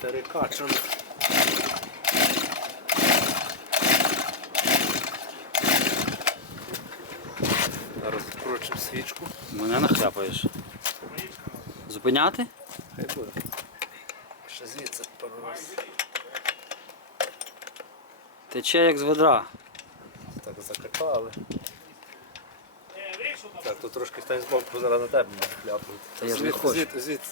перекачано. Зараз вкручимо свічку. Мене нахляпаєш. Зупиняти? Хай буде. Ще звідси пару. Тече як з ведра. Так закачали. Так, тут трошки стань з боку зараз на тебе хляпнути. Та я ж не хочу. Звідти,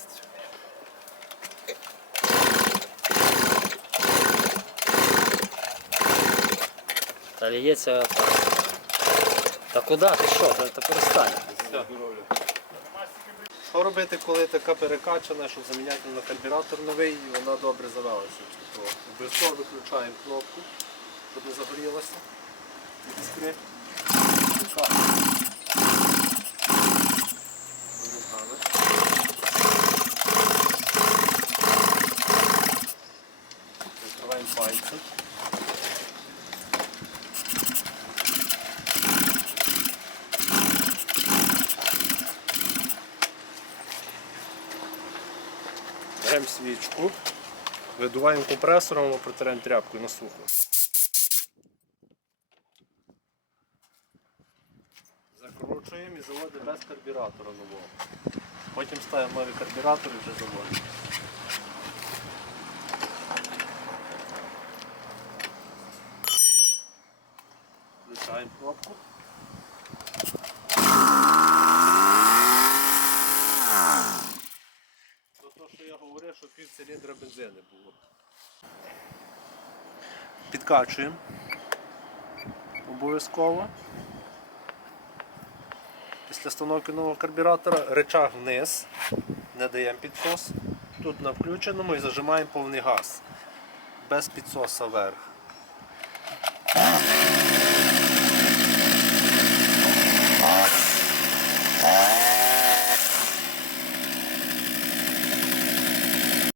Та ліється. Та куди ти що? Та, та перестань. Що робити, коли така перекачана, щоб заміняти на карбюратор новий і вона добре завелася? Тобто обов'язково виключаємо кнопку, щоб не загорілася. Іскри. Вмикаємо. Закриваємо пальцем. Беремо свічку, видуваємо компресором протираємо тряпкою на сухо. Закручуємо і заводимо без карбюратора нового. Потім ставимо новий карбюратор і вже заводимо. Включаємо кнопку. То, то, що я говорив, що пів циліндра бензину було. Підкачуємо. Обов'язково. Після встановки нового карбюратора речах вниз, не даємо підсос. Тут на включеному і зажимаємо повний газ. Без підсоса вверх.